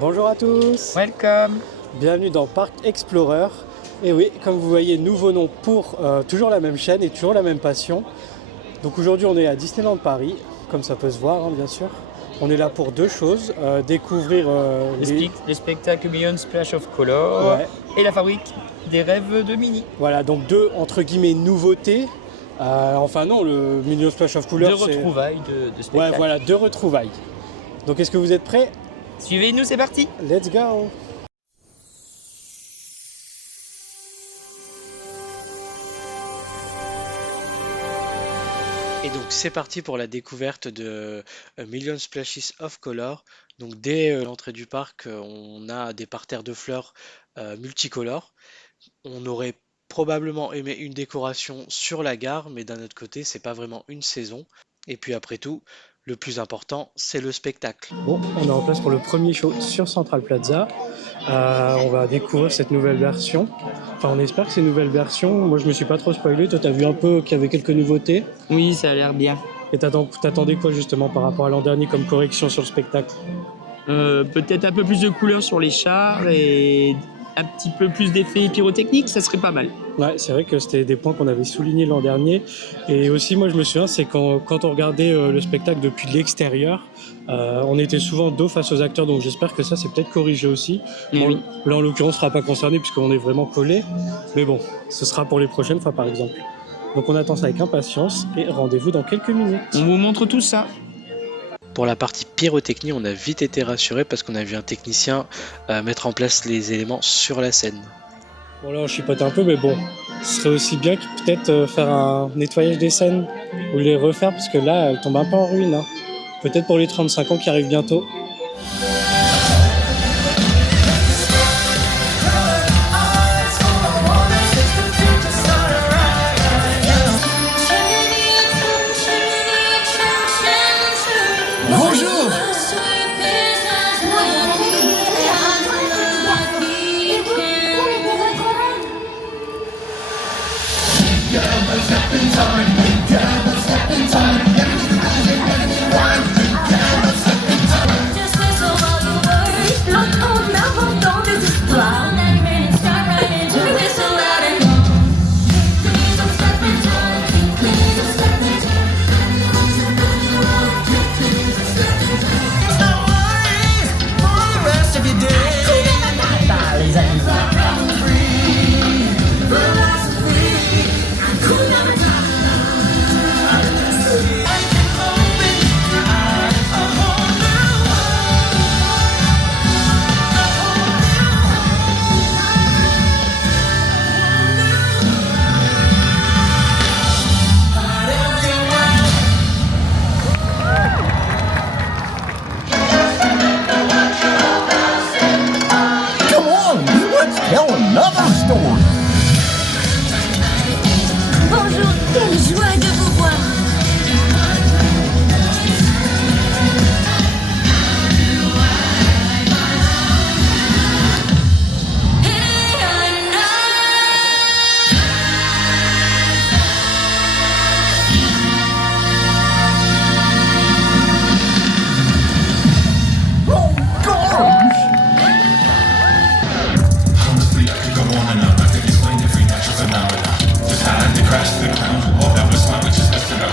Bonjour à tous, Welcome. bienvenue dans Park Explorer. Et oui, comme vous voyez, nouveau nom pour toujours la même chaîne et toujours la même passion. Donc aujourd'hui on est à Disneyland Paris, comme ça peut se voir bien sûr. On est là pour deux choses, découvrir Le spectacle Million Splash of Color et la fabrique des rêves de Minnie. Voilà, donc deux entre guillemets nouveautés. Enfin non, le Million Splash of Color, Deux retrouvailles de spectacle. Ouais, voilà, deux retrouvailles. Donc est-ce que vous êtes prêts? Suivez-nous, c'est parti. Let's go! Et donc c'est parti pour la découverte de A Million Splashes of Color. Donc dès l'entrée du parc, on a des parterres de fleurs multicolores. On aurait probablement aimé une décoration sur la gare, mais d'un autre côté, c'est pas vraiment une saison. Et puis après tout, le plus important, c'est le spectacle. Bon, on est en place pour le premier show sur Central Plaza. On va découvrir cette nouvelle version. Enfin, on espère que c'est une nouvelle version. Moi, je me suis pas trop spoilé. Toi, t'as vu un peu qu'il y avait quelques nouveautés. Oui, ça a l'air bien. Et t'attendais quoi justement par rapport à l'an dernier comme correction sur le spectacle? Peut-être un peu plus de couleurs sur les chars et un petit peu plus d'effets pyrotechniques, ça serait pas mal. Ouais, c'est vrai que c'était des points qu'on avait soulignés l'an dernier. Et aussi, moi, je me souviens, c'est quand on regardait le spectacle depuis l'extérieur, on était souvent dos face aux acteurs, donc j'espère que ça, c'est peut-être corrigé aussi. Bon, Oui. là, en l'occurrence, on ne sera pas concerné puisqu'on est vraiment collé. Mais bon, ce sera pour les prochaines fois, par exemple. Donc, on attend ça avec impatience et rendez-vous dans quelques minutes. On vous montre tout ça. Pour la partie pyrotechnie, on a vite été rassuré parce qu'on a vu un technicien mettre en place les éléments sur la scène. Bon là on chipote un peu, mais bon, ce serait aussi bien que peut-être faire un nettoyage des scènes ou les refaire parce que là elles tombent un peu en ruine. Peut-être pour les 35 ans qui arrivent bientôt. Bonjour. Come on, let's tell another story. Bonjour, quelle joie de vous voir. Oh gosh! Honestly, I could go on and on. I could explain every natural phenomenon. Just had to crash the ground. All that was fun, was just messing around.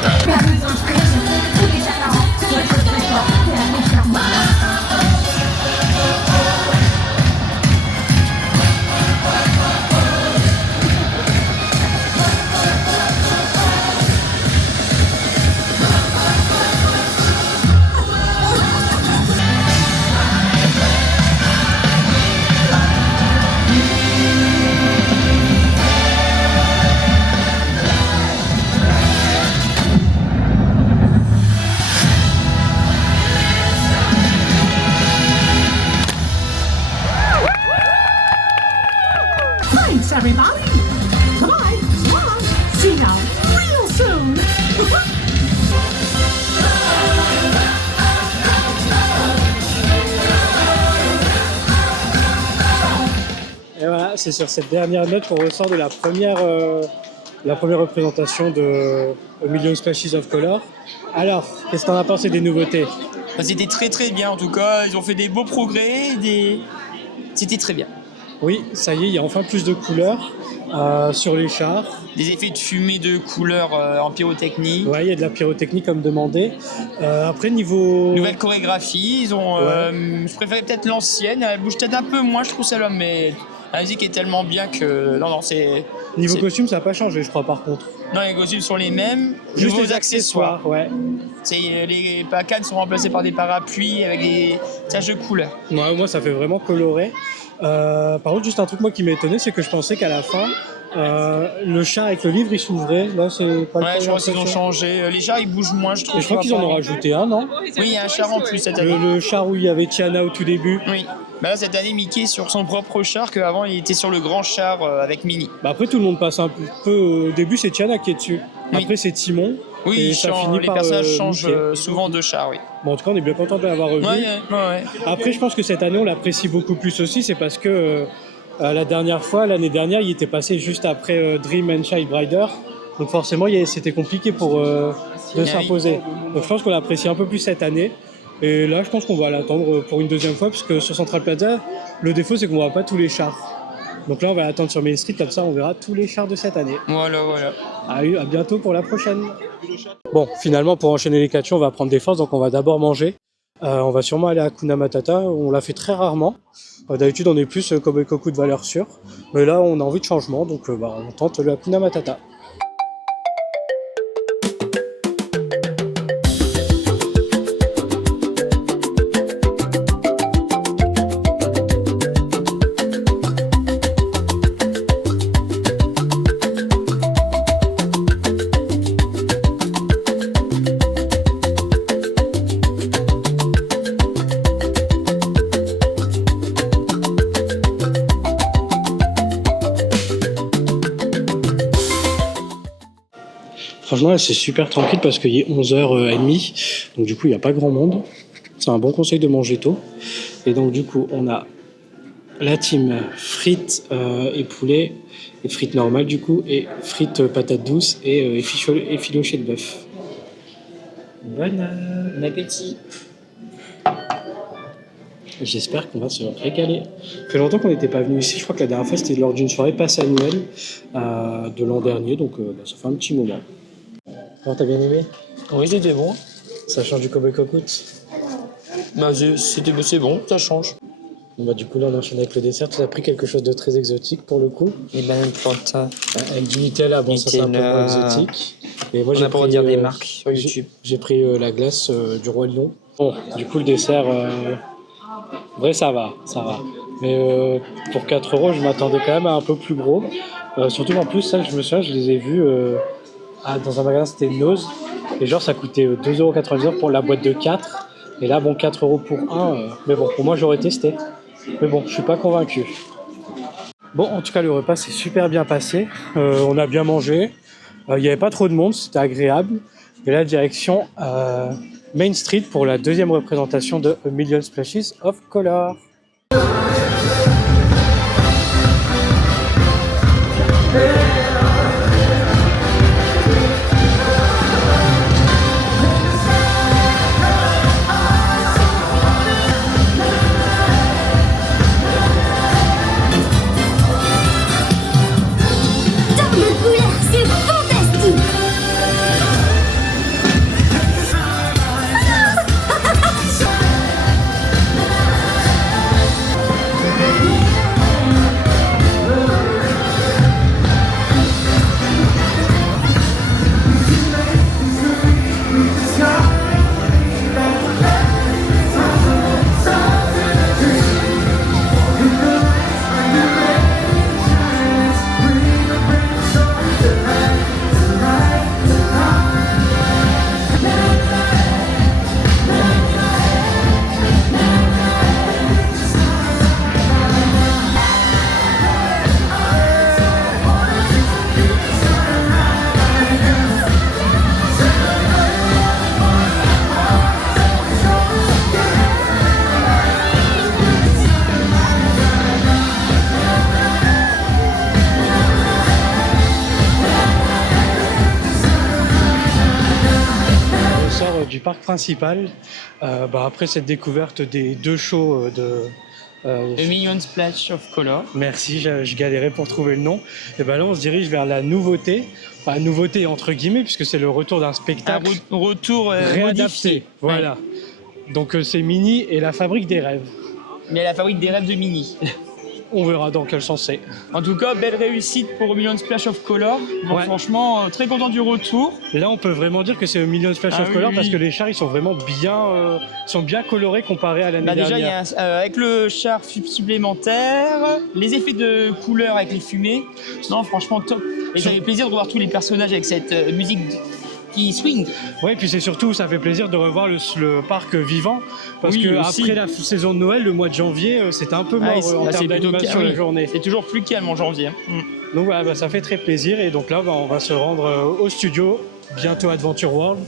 Thanks, everybody. Bye. Bye. See you real soon. Et voilà, c'est sur cette dernière note qu'on ressort de la première représentation de A Million Splashes of Color. Alors, qu'est-ce que t'en as pensé des nouveautés? C'était très très bien en tout cas, ils ont fait des beaux progrès, c'était très bien. Oui, ça y est, il y a enfin plus de couleurs sur les chars. Des effets de fumée de couleurs en pyrotechnie. Ouais, il y a de la pyrotechnie comme demandé. Après, niveau... Nouvelle chorégraphie, ils ont. Je préférais peut-être l'ancienne, elle bouge peut-être un peu moins, je trouve celle-là, mais la musique est tellement bien que. Non, c'est. Niveau costume, ça n'a pas changé, je crois, par contre. Non, les costumes sont les mêmes. Juste Nouveaux les accessoires, ouais. Les pacanes sont remplacés par des parapluies avec des taches de couleurs. Ouais, moi, ça fait vraiment coloré. Par contre, juste un truc moi qui m'a étonné, c'est que je pensais qu'à la fin, le char avec le livre, il s'ouvrait. Là, c'est pas le cas, Ouais, je crois qu'ils ont l'impression. changé. Les chars, ils bougent moins, je trouve. Et je crois qu'ils en ont rajouté un, non? Oui, il y a un char en plus cette année. Le char où il y avait Tiana au tout début. Oui. Bah là, cette année, Mickey est sur son propre char, qu'avant, il était sur le grand char avec Minnie. Bah après, tout le monde passe un peu. Au début, c'est Tiana qui est dessus. Oui. Après, c'est Timon. Oui, Et ça finit les par, personnages changent Mickey. souvent de char, oui. Bon, en tout cas, on est bien content de l'avoir revu. Ouais. Après, je pense que cette année, on l'apprécie beaucoup plus aussi. C'est parce que l'année dernière, il était passé juste après Dream and Child Rider. Donc forcément, c'était compliqué de s'imposer. Donc je pense qu'on l'apprécie un peu plus cette année. Et là, je pense qu'on va l'attendre pour une deuxième fois, parce que sur Central Plaza, le défaut, c'est qu'on voit pas tous les chars. Donc là, on va l'attendre sur Main Street, comme ça, on verra tous les chars de cette année. Voilà. À bientôt pour la prochaine. Bon, finalement, pour enchaîner les 4 shows, on va prendre des forces, donc on va d'abord manger. On va sûrement aller à Hakuna Matata, on l'a fait très rarement. D'habitude, on est plus Cowboy Koku de valeur sûre. Mais là, on a envie de changement, donc on tente le Hakuna Matata. Franchement, là, c'est super tranquille parce qu'il est 11h30. Donc, du coup, il n'y a pas grand monde. C'est un bon conseil de manger tôt. Et donc, du coup, on a la team frites et poulet, et frites normales, du coup, et frites patates douces et effiloché de bœuf. Bon appétit! J'espère qu'on va se régaler. Ça fait longtemps qu'on n'était pas venu ici. Je crois que la dernière fois, c'était lors d'une soirée passe annuelle de l'an dernier. Donc, ça fait un petit moment. Alors, t'as bien aimé? Oui, c'était bon. Ça change du Cowboy Cocout? Bah, c'est bon, ça change. Bon, bah, du coup, là, on enchaîne avec le dessert. Tu as pris quelque chose de très exotique pour le coup. Les bananes plantain. Avec du Nutella, bon, ça c'est un peu moins exotique. Et moi, On a pas dire des marques sur YouTube. J'ai pris la glace du Roi Lion. Bon, du coup, le dessert, vrai, ça va. Mais pour 4 €, je m'attendais quand même à un peu plus gros. Surtout qu'en plus, ça, je me souviens, je les ai vus dans un magasin, c'était Nose. Et genre, ça coûtait 2,99 € pour la boîte de 4. Et là, bon, 4 € pour un. Mais bon, pour moi, j'aurais testé. Mais bon, je suis pas convaincu. Bon, en tout cas, le repas s'est super bien passé. On a bien mangé. Il n'y avait pas trop de monde, c'était agréable. Et là, direction Main Street pour la deuxième représentation de A Million Splashes of Color. Tant de couleurs, c'est fantastique! parc principal. Après cette découverte des 2 shows A Million Splash of Color. merci, je galérais pour trouver le nom. Et là, on se dirige vers la nouveauté. Enfin, nouveauté entre guillemets, puisque c'est le retour d'un spectacle Un retour réadapté. modifié. Voilà. Donc c'est Minnie et la fabrique des rêves. Mais la fabrique des rêves de Minnie. On verra dans quel sens c'est. En tout cas, belle réussite pour A Million Splash of Color. Donc, Ouais. franchement, très content du retour. Là, on peut vraiment dire que c'est A Million Splash Ah of oui, Color oui. parce que les chars, ils sont vraiment bien colorés comparés à l'année Bah, déjà, il y dernière. a avec le char supplémentaire, les effets de couleur avec les fumées. Non, franchement, top. Et ça fait plaisir de revoir tous les personnages avec cette musique qui swing. Ouais, puis c'est surtout, ça fait plaisir de revoir le parc vivant parce Oui, que aussi. après la saison de Noël, le mois de janvier, c'était un peu mort en là, termes plutôt d'animation oui. la journée. C'est toujours plus calme en janvier. Donc voilà, ça fait très plaisir et donc là, on va se rendre au studio, bientôt Adventure World,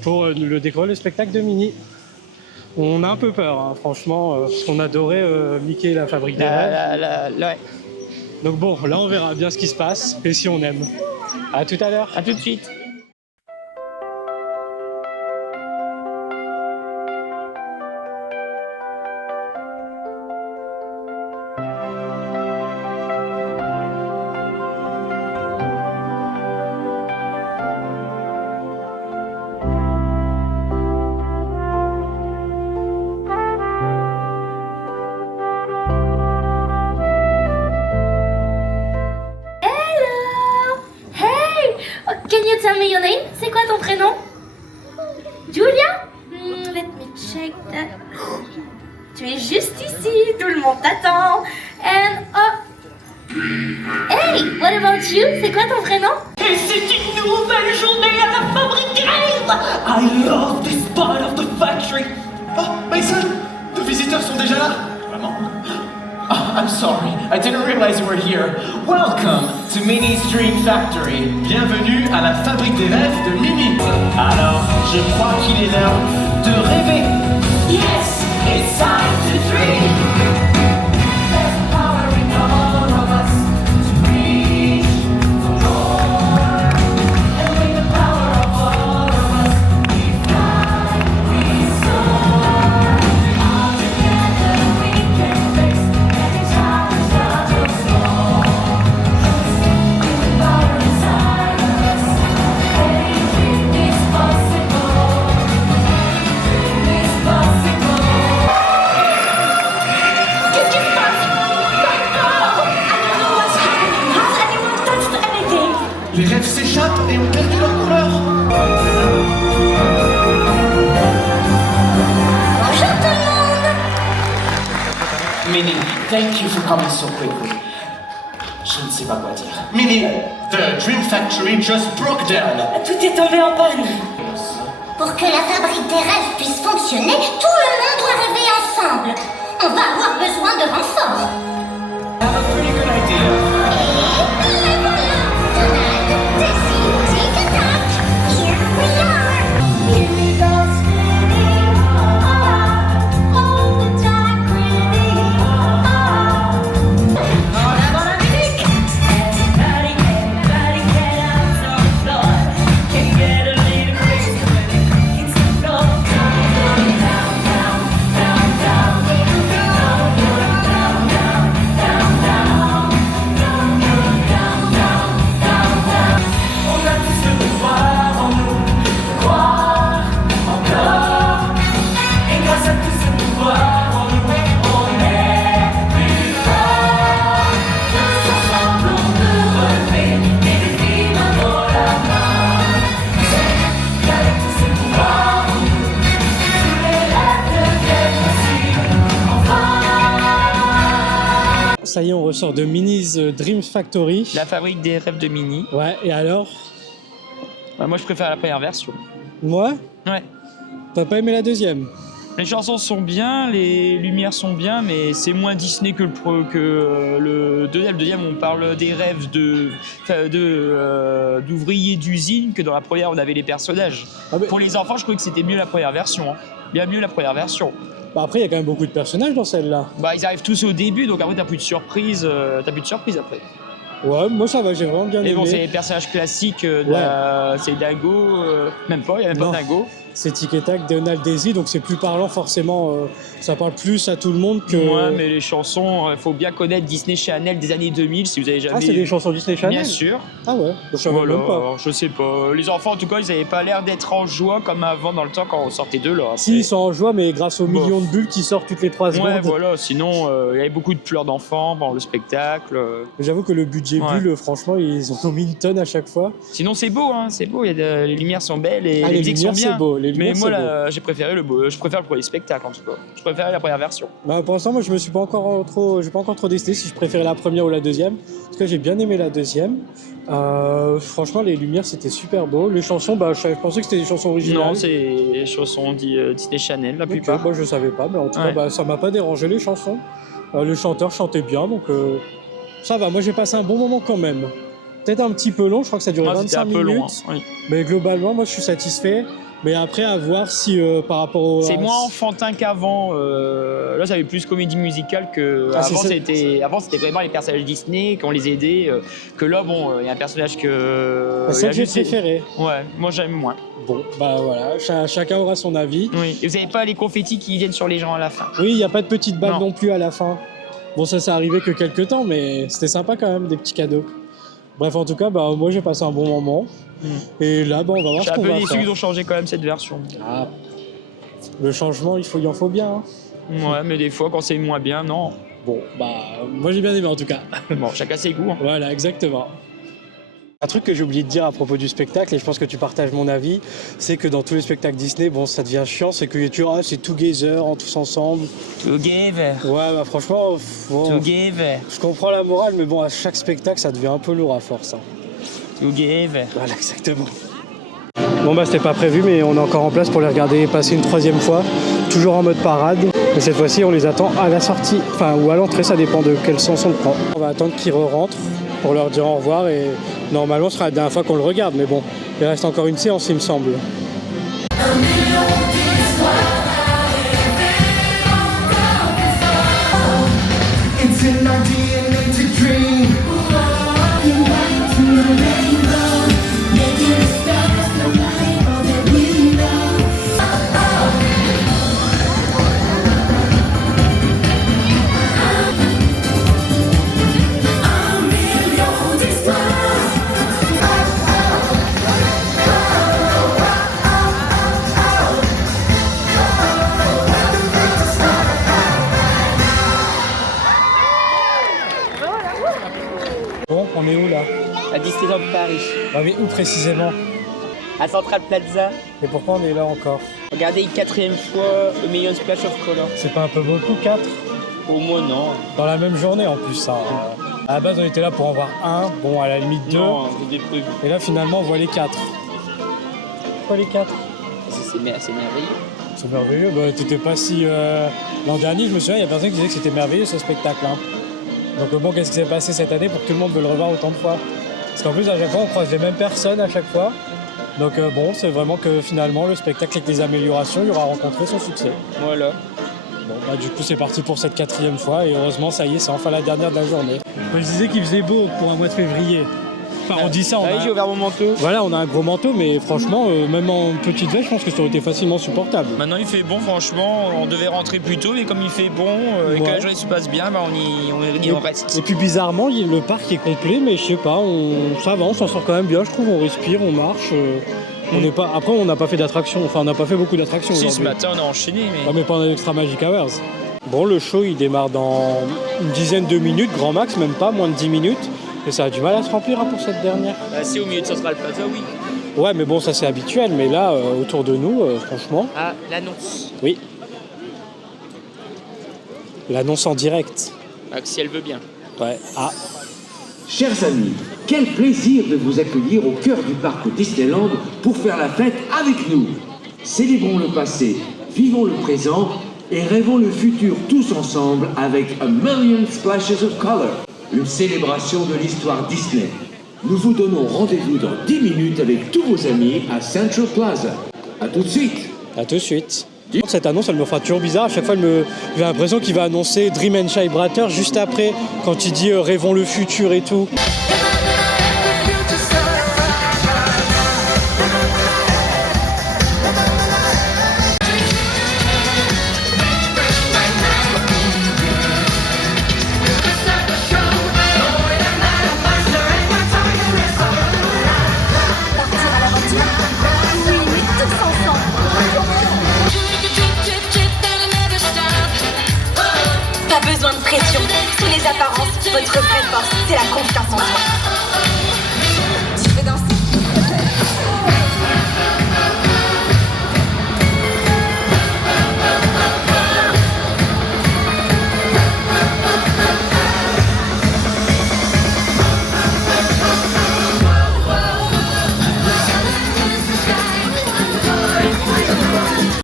pour le découvrir le spectacle de Minnie. On a un peu peur, hein, franchement, parce qu'on adorait Mickey et la fabrique des rêves. Ouais. Donc bon, là on verra bien ce qui se passe et si on aime. À tout à l'heure. À tout de suite. Hey! Oh, can you tell me your name? C'est quoi ton prénom? Julia? Let me check that. Tu es juste ici, tout le monde t'attend. And hey, what about you? C'est quoi ton prénom? Et c'est une nouvelle journée à la fabrique des rêves. I love this part of the factory. Oh, Mason! Nos visiteurs sont déjà là? Vraiment? Oh, I'm sorry, I didn't realize you were here. Welcome to Minnie's Dream Factory. Bienvenue à la fabrique des rêves de Minnie. Alors, je crois qu'il est l'heure de rêver. Yes, it's time to dream. There's power in all of us to reach for more. And with the power of all of us, we fly, we soar. All together we can face any challenge that looks small. With the power inside of us, anything is possible. Anything is possible. Qu'est-ce qui se passe? D'accord! I don't know what's happening. Has anyone touched anything? Les rêves s'échappent et ont perdu leur couleur. Bonjour tout le monde! Minnie, thank you for coming so quickly. Je ne sais pas quoi dire. Minnie, the Dream Factory just broke down. Tout est tombé en panne. Pour que la fabrique des rêves puisse fonctionner, tout le monde doit rêver ensemble. On va avoir besoin de renforts. I have a pretty good idea. Et voilà, Donald, Jessie, take attack. Here we are. Here we go spinning. All the time grinning. Avant la musique. Everybody get out on the floor. Can get a little crazy when it hits the floor. Down, down, down, down, down, down, down, down, down, down, down. On a tous le devoir en nous de croire encore. Et grâce à tout ce pouvoir en nous, on est plus fort. Tous ensemble on peut relever les défis main dans la main. C'est qu'avec tout ce pouvoir en nous, tous les rêves deviennent possibles. Enfin. Ça y est, on ressort de Minnie's Dream Factory. La fabrique des rêves de Minnie. Ouais, et alors? Moi, je préfère la première version. Moi? Ouais. T'as pas aimé la deuxième? Les chansons sont bien, les lumières sont bien, mais c'est moins Disney que le deuxième. Le deuxième, on parle des rêves d'ouvriers d'usine, que dans la première, on avait les personnages. Ah, mais- Pour les enfants, je trouvais que c'était mieux la première version. Hein. Bien mieux la première version. Après, il y a quand même beaucoup de personnages dans celle-là. Bah, ils arrivent tous au début, donc après, t'as plus de surprise. Après. Ouais, moi ça va, j'ai vraiment bien Et aimé. bon, c'est les personnages classiques. C'est Dingo, même pas, il y a même Non. pas Dingo. c'est Tic et Tac, Donald Daisy, donc c'est plus parlant forcément, ça parle plus à tout le monde que... Ouais, mais les chansons, il faut bien connaître Disney Channel des années 2000 si vous avez jamais... Ah, c'est des chansons Disney Channel? Bien sûr. Ah ouais, je savais Voilà, même pas. alors, je sais pas. Les enfants, en tout cas, ils avaient pas l'air d'être en joie comme avant dans le temps quand on sortait d'eux là. Si, ils sont en joie, mais grâce aux Bon. millions de bulles qui sortent toutes les 3 secondes. Ouais, voilà. Sinon, il y avait beaucoup de pleurs d'enfants pendant le spectacle. J'avoue que le budget Ouais. bulle, franchement, ils en ont mis une tonne à chaque fois. Sinon, c'est beau, hein. C'est beau. Les lumières sont belles et Ah, les les musiques sont lumières, c'est bien. beau. Les Mais lumières, moi, c'est beau. là, j'ai préféré je préfère le premier spectacle en tout cas. Je préfère la première version. Bah, pour l'instant, moi, je me suis pas encore trop, j'ai pas encore trop décidé si je préférais la première ou la deuxième. En tout cas, j'ai bien aimé la deuxième. Franchement, les lumières, c'était super beau. Les chansons, bah, je pensais que c'était des chansons originales. Non, c'est les chansons Disney Channel, la Ok, plupart. moi, je savais pas, mais en tout cas, Ouais. bah, ça m'a pas dérangé les chansons. Le chanteur chantait bien, donc ça va. Moi, j'ai passé un bon moment quand même. Peut-être un petit peu long, je crois que ça durait Moi, c'était 25 un peu minutes. long. Hein. Oui. Mais globalement, moi, je suis satisfait. Mais après, à voir si par rapport au. C'est moins enfantin qu'avant. Là, ça avait plus comédie musicale que. Ah, c'est Avant, c'était vraiment les personnages Disney qu'on les aidait. Que là, bon, il y a un personnage que. C'est il y ça a que j'ai juste- préféré. Ouais, moi j'aime moins. Bon, bah voilà, chacun aura son avis. Oui. Et vous avez pas les confettis qui viennent sur les gens à la fin. Oui, il n'y a pas de petites balles Non. non plus à la fin. Bon, ça s'est arrivé que quelques temps, mais c'était sympa quand même, des petits cadeaux. Bref, en tout cas, bah, moi j'ai passé un bon moment. Et là, bah, on va voir Je suis ce un qu'on peu va déçu faire. qu'ils ont changé quand même cette version. Ah, le changement, il en faut bien. Hein. Ouais, mais des fois, quand c'est moins bien, non. Bon, bah, moi j'ai bien aimé en tout cas. Bon, chacun ses goûts. Hein. Voilà, exactement. Un truc que j'ai oublié de dire à propos du spectacle, et je pense que tu partages mon avis, c'est que dans tous les spectacles Disney, bon, ça devient chiant, c'est que tu c'est together, en tous ensemble. Together. Ouais, bah franchement, bon, Together. je comprends la morale, mais bon, à chaque spectacle, ça devient un peu lourd à force. Hein. Together. Voilà, exactement. Bon bah c'était pas prévu, mais on est encore en place pour les regarder passer une 3e fois, toujours en mode parade. Mais cette fois-ci, on les attend à la sortie, enfin ou à l'entrée, ça dépend de quel sens on le prend. On va attendre qu'ils rentrent pour leur dire au revoir et normalement ce sera la dernière fois qu'on le regarde, mais bon, il reste encore une séance il me semble. It's in our DNA to dream. Bon, on est où là? À Disneyland Paris. Ah mais où précisément? À Central Plaza. Et pourquoi on est là encore? Regardez une 4e fois le Million Splash of Color. C'est pas un peu beaucoup, 4? Au moins, non. Dans la même journée en plus, ça. À la base on était là pour en voir un, bon à la limite 2, Non, vous déprévu. et là finalement on voit les 4. Pourquoi les 4? C'est merveilleux. C'est merveilleux, bah t'étais pas si... L'an dernier, je me souviens, il y a personne qui disait que c'était merveilleux ce spectacle. Hein. Donc bon, qu'est-ce qui s'est passé cette année pour que tout le monde veut le revoir autant de fois? Parce qu'en plus, à chaque fois, on croise les mêmes personnes à chaque fois. Donc bon, c'est vraiment que finalement, le spectacle avec des améliorations, il aura rencontré son succès. Voilà. Bon, bah du coup, c'est parti pour cette 4e fois, et heureusement, ça y est, c'est enfin la dernière de la journée. Je disais qu'il faisait beau pour un mois de février. Enfin, on dit ça, on Allez, a... j'ai ouvert mon manteau. Voilà, on a un gros manteau, mais franchement, même en petite veste, je pense que ça aurait été facilement supportable. Maintenant il fait bon, franchement, on devait rentrer plus tôt, mais comme il fait bon et que Ouais. la journée se passe bien, bah on reste. Et puis bizarrement, le parc est complet, mais je sais pas, ça va, on s'en sort quand même bien, je trouve, on respire, on marche. On n'est pas... Après, on n'a pas fait d'attractions, enfin, on n'a pas fait beaucoup d'attractions. Si, ce aujourd'hui. matin on a enchaîné, mais. Ah, mais pendant l'Extra Magic Hours. Bon, le show, il démarre dans une dizaine de minutes, grand max, même pas, moins de 10 minutes. Et ça a du mal à se remplir hein, pour cette dernière. Bah, si au milieu de Central Plaza, oui. Ouais, mais bon, ça c'est habituel, mais là, autour de nous, franchement, Ah, l'annonce. oui. L'annonce en direct. Ah, si elle veut bien. Ouais. Ah, Chers amis, quel plaisir de vous accueillir au cœur du parc Disneyland pour faire la fête avec nous. Célébrons le passé, vivons le présent et rêvons le futur tous ensemble avec A Million Splashes of Color, une célébration de l'histoire Disney. Nous vous donnons rendez-vous dans 10 minutes avec tous vos amis à Central Plaza. A tout de suite. à tout de suite. Cette annonce, elle me fera toujours bizarre. À chaque fois, j'ai l'impression qu'il va annoncer Dream and Shy Bratter juste après, quand il dit rêvons le futur et tout. besoin de pression. Sous les apparences, votre vraie force, c'est la confiance en soi. Tu veux danser?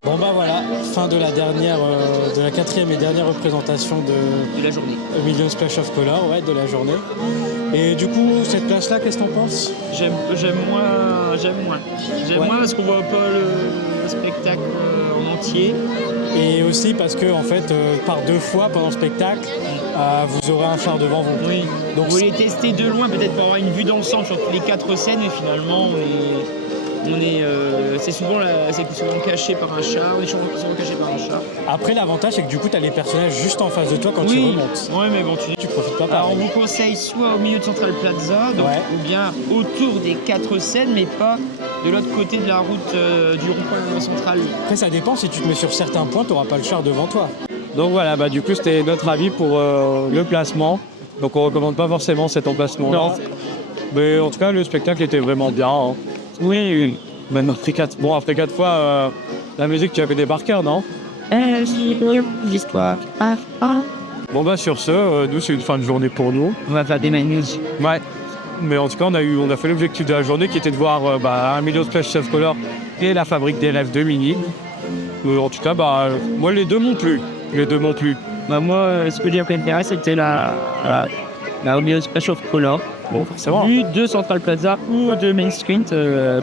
Bon bah voilà, fin de la dernière, de la quatrième et dernière représentation de la journée. A Million Splash of Color, ouais, de la journée. Et du coup, cette place-là, qu'est-ce que t'en penses? J'aime moins parce qu'on voit pas le spectacle en entier. Et aussi parce que en fait, par 2 fois pendant le spectacle, vous aurez un phare devant vous. Oui. Donc On voulait tester de loin, peut-être pour avoir une vue d'ensemble sur les 4 scènes, mais finalement c'est souvent caché par un char, on est souvent caché par un char. après, l'avantage, c'est que du coup, t'as les personnages juste en face de toi quand tu Oui, remontes. ouais, mais bon, Tu profites pas Alors on pareil. vous conseille soit au milieu de Central Plaza, donc, Ouais. ou bien autour des 4 scènes, mais pas de l'autre côté de la route du rond-point central. Après, ça dépend, si tu te mets sur certains points, t'auras pas le char devant toi. Donc voilà, bah du coup, c'était notre avis pour le placement. Donc on recommande pas forcément cet emplacement-là. Non. Mais en tout cas, le spectacle était vraiment bien. Hein. Oui, Même après 4 fois, la musique, tu avais des par cœur, non? l'histoire. Bon bah sur ce, nous c'est une fin de journée pour nous. On va faire des menus. Ouais. Mais en tout cas, on a fait l'objectif de la journée qui était de voir A Million Splash of Color et la fabrique des rêves de Mini. En tout cas, moi les deux m'ont plu. Bah moi, ce que j'ai préféré, c'était la Au Million Splash of Color. Bon, forcément. Vue de Central Plaza ou de Main Street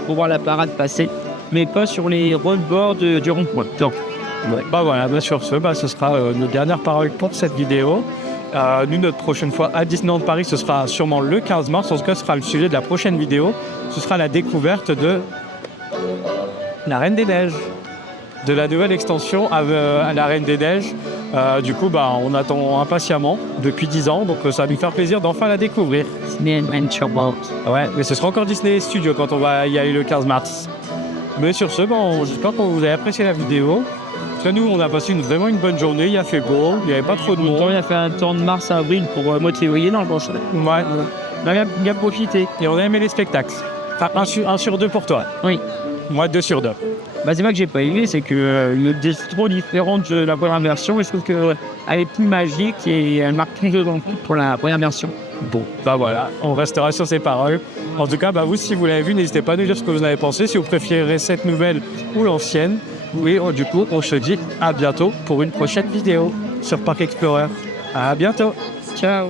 pour voir la parade passer, mais pas sur les roadboards du rond-point. Donc, Ouais. Bah voilà, sur ce, ce sera nos dernières paroles pour cette vidéo. Nous, notre prochaine fois à Disneyland Paris, ce sera sûrement le 15 mars. En tout cas, ce sera le sujet de la prochaine vidéo. Ce sera la découverte de la Reine des Neiges, de la nouvelle extension à la Reine des Neiges. Du coup, on attend impatiemment depuis 10 ans, donc ça va nous faire plaisir d'enfin la découvrir. Disney Adventure World. Ouais, mais ce sera encore Disney Studio quand on va y aller le 15 mars. Mais sur ce, j'espère que vous avez apprécié la vidéo. En tout cas, nous, on a passé vraiment une bonne journée. Il a fait beau, il n'y avait pas trop de monde. Il a fait un temps de mars à avril pour mois de février, non, je pense. Ouais. On a bien profité. Et on a aimé les spectacles. Enfin, 1 sur 2 pour toi. Oui. Moi, 2 sur 2. C'est moi que j'ai pas aimé, c'est que c'est trop différente de la première version. Et je trouve qu'elle est plus magique et elle marque plus de pour la première version. Bon, voilà, on restera sur ces paroles. En tout cas, vous, si vous l'avez vu, n'hésitez pas à nous dire ce que vous en avez pensé, si vous préférez cette nouvelle ou l'ancienne. Et du coup, on se dit à bientôt pour une prochaine vidéo sur Parc Explorer. À bientôt. Ciao.